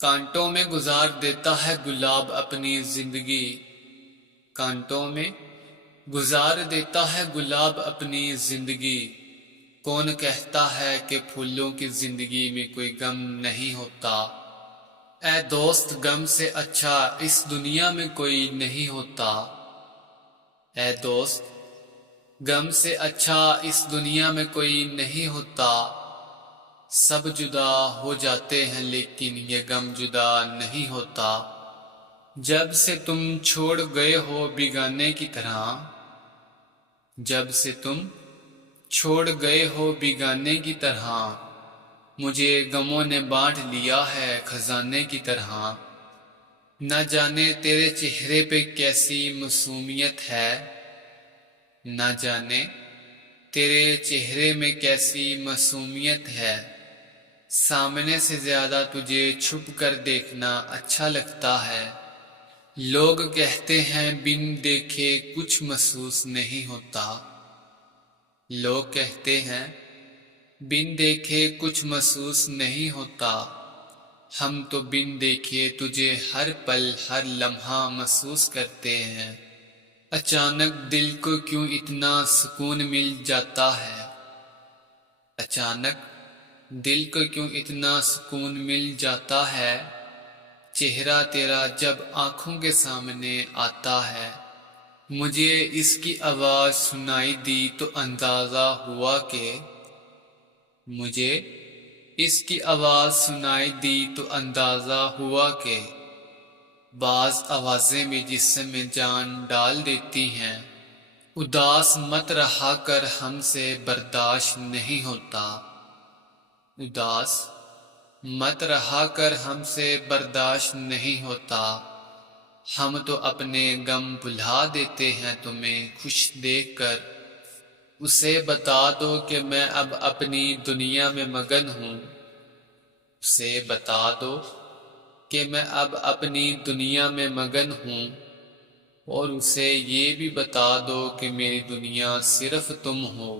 کانٹوں میں گزار دیتا ہے گلاب اپنی زندگی، کانٹوں میں گزار دیتا ہے گلاب اپنی زندگی۔ کون کہتا ہے کہ پھولوں کی زندگی میں کوئی غم نہیں ہوتا؟ اے دوست، غم سے اچھا اس دنیا میں کوئی نہیں ہوتا۔ اے دوست، غم سے اچھا اس دنیا میں کوئی نہیں ہوتا۔ سب جدا ہو جاتے ہیں لیکن یہ غم جدا نہیں ہوتا۔ جب سے تم چھوڑ گئے ہو بیگانے کی طرح، جب سے تم چھوڑ گئے ہو بیگانے کی طرح، مجھے غموں نے بانٹ لیا ہے خزانے کی طرح۔ نہ جانے تیرے چہرے پہ کیسی معصومیت ہے، نہ جانے تیرے چہرے میں کیسی معصومیت ہے۔ سامنے سے زیادہ تجھے چھپ کر دیکھنا اچھا لگتا ہے۔ لوگ کہتے ہیں بن دیکھے کچھ محسوس نہیں ہوتا، لوگ کہتے ہیں بن دیکھے کچھ محسوس نہیں ہوتا۔ ہم تو بن دیکھے تجھے ہر پل ہر لمحہ محسوس کرتے ہیں۔ اچانک دل کو کیوں اتنا سکون مل جاتا ہے، اچانک دل کو کیوں اتنا سکون مل جاتا ہے۔ چہرہ تیرا جب آنکھوں کے سامنے آتا ہے، مجھے اس کی آواز سنائی دی تو اندازہ ہوا کہ، مجھے اس کی آواز سنائی دی تو اندازہ ہوا کہ بعض آوازیں بھی جسم میں جان ڈال دیتی ہیں۔ اداس مت رہا کر ہم سے برداشت نہیں ہوتا، اداس مت رہا کر ہم سے برداشت نہیں ہوتا۔ ہم تو اپنے غم بھلا دیتے ہیں تمہیں خوش دیکھ کر۔ اسے بتا دو کہ میں اب اپنی دنیا میں مگن ہوں، اسے بتا دو کہ میں اب اپنی دنیا میں مگن ہوں، اور اسے یہ بھی بتا دو کہ میری دنیا صرف تم ہو۔